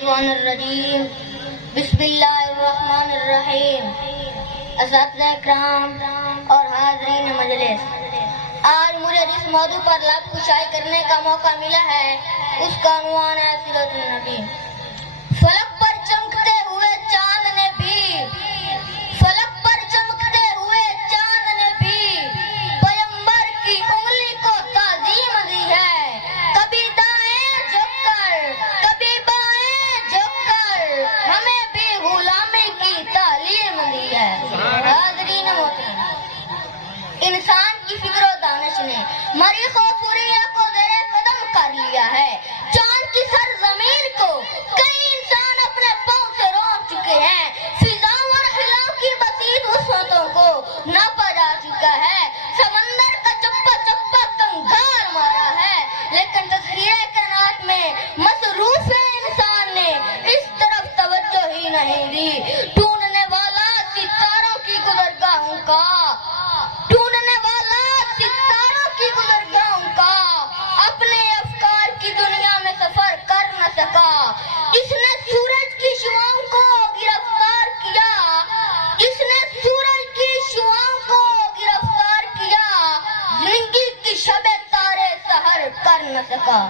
الرجیم بسم اللہ الرحمن الرحیم. اساتذہ اکرام اور حاضرین مجلس، آج مجھے جس موضوع پر لب کشائی کرنے کا موقع ملا ہے اس کا عنوان ہے صلۃ النبی. فلک پر چمکتے ہوئے چاند نے بھی، فلک پر چمکتے ہوئے چاند نے بھی پیغمبر کی انگلی کو تعظیم دی ہے. کبھی دائیں جھک کر، کبھی بائیں جھک کر ہمیں بھی غلامی کی تعلیم دی ہے. حاضرین محترم، انسان کی فکر و دانش نے مریخ و سوریہ کو زیر قدم کر لیا ہے. چاند کی سرزمین کو کئی انسان اپنے پاؤں سے روک چکے ہیں. فضاؤں اور خلاؤں کی بسیط وسعتوں کو ناپا جا چکا ہے. سمندر کا چپا چپا کنگال مارا ہے، لیکن تسخیرہ کائنات میں مصروف انسان نے اس طرف توجہ ہی نہیں دی. ڈھونڈنے والا ستاروں کی گزرگاہوں کا، ڈھونڈنے والا ستاروں کی گزرگاہوں کا اپنے افکار کی دنیا میں سفر کر نہ سکا. جس نے سورج کی شعاؤں کو گرفتار کیا، جس نے سورج کی شعاؤں کو گرفتار کیا، زندگی کی شب تارے سحر کر نہ سکا.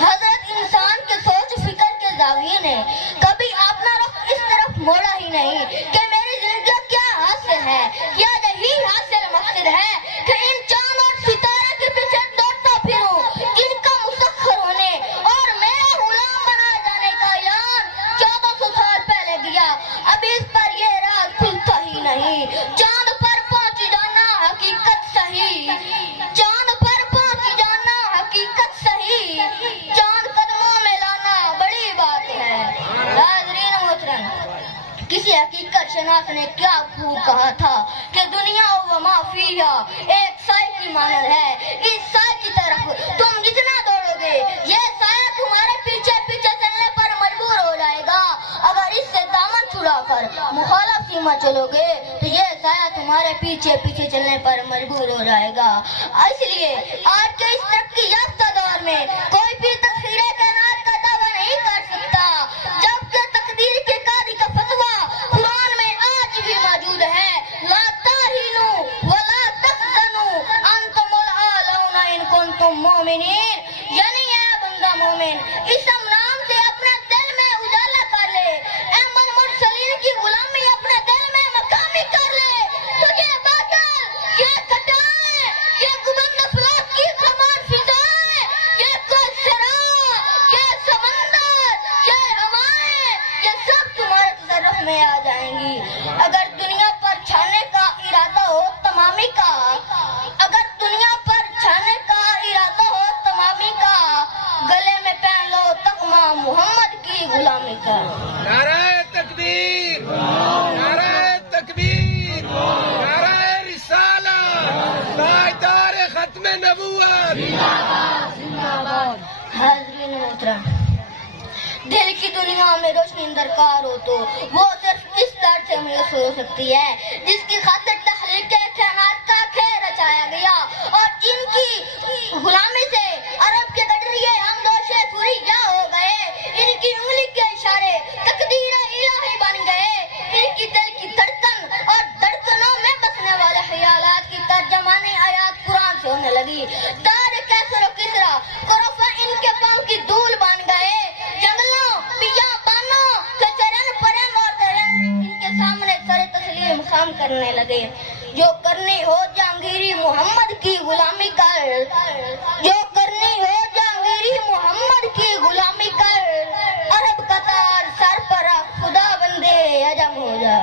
حضرت انسان کے سوچ فکر کے زاویے نے کبھی اپنا رخ اس طرف موڑا ہی نہیں کہ میری زندگی کا کیا حاصل ہے. کیا یہی حاصل مقصد ہے کہ ان چاند اور ستارے کے پیچھے دوڑتا پھروں، جن کا مسخر ہونے اور میرا غلام بنائے جانے کا اعلان 1400 سال پہلے کیا. ابھی اس پر یہ راز کھلتا ہی نہیں. چاند پر پہنچ جانا حقیقت صحیح، چاند پر پہنچ جانا حقیقت صحیح، چاند قدموں میں لانا بڑی بات ہے. حاضرین محترم، کسی حقیقت شناس نے کیا خوب کہا تھا کہ دنیا و ما فیہا ایک سائے کی مانند ہے. اس سائے کی طرف تم جتنا دوڑو گے یہ سایہ تمہارے پیچھے پیچھے چلنے پر مجبور ہو جائے گا. اگر اس سے دامن چھڑا کر مخالف سیما چلو گے تو یہ سایہ تمہارے پیچھے پیچھے چلنے پر مجبور ہو جائے گا. اس لیے آج کے اس ترقی یافتہ دور میں کوئی بھی تسخیرہ کائنات کا دعویٰ نہیں کر سکتا جبکہ تقدیر کے قاضی کا فتویٰ قرآن میں آج بھی موجود ہے. لا تہنوا ولا تحزنوا انتم الاعلون ان کنتم مؤمنین. یعنی اے بندہ مومن، اسم نام سے اپنے دل میں اجالا کر لے، احمد مرسلین کی غلامی اپنے دل میں مقامی کر لے. تجھے باطل، یہ کٹائیں، یہ گبند افلاک کی خمار فضائیں، یہ کوثرا، یہ سمندر، یہ ہوائیں، یہ سب تمہارے تصرف میں آ جائیں گی. اگر دنیا پر چھانے کا ارادہ ہو تمامی کا، اگر دنیا پر چھانے کا ارادہ ہو تمامی کا، گلے میں پہن لو تغمہ محمد کی غلامی کا. نعرہ تکبیر، نعرہ تکبیر، نعرہ رسالت، تاجدار ختم نبوت. حاضرین محترم، دل کی دنیا میں روشنی درکار ہو تو وہ صرف اس درد سے میسر ہو سکتی ہے جس کی خاطر تخلیق کائنات کا کھیل رچایا گیا اور جن کی غلامی سے عرب کے گڈریے ہم دوشے سوریا ہو گئے. ان کی انگلی کے اشارے تقدیر الہی بن گئے. ان کی دل کی دھڑکن اور دھڑکنوں میں بسنے والے خیالات کی ترجمانی آیات قرآن سے ہونے لگی. تاج کیسر و کسرا قرفہ ان کے پاؤں کی دھول بن گئے. جنگلوں، بیابانوں کے چرن پرن اور درن ان کے سامنے سر تسلیم خم کرنے لگے. جو کرنی ہو جہانگیری محمد کی غلامی کر، جو کرنی ہو جہانگیری محمد کی غلامی کر. عرب قطار سر پر رکھ، خدا بندے عجم ہو جا.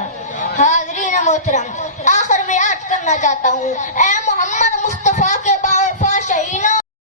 حاضرین محترم، آخر میں عرض کرنا چاہتا ہوں، اے محمد مصطفیٰ کے باوفا شہینہ،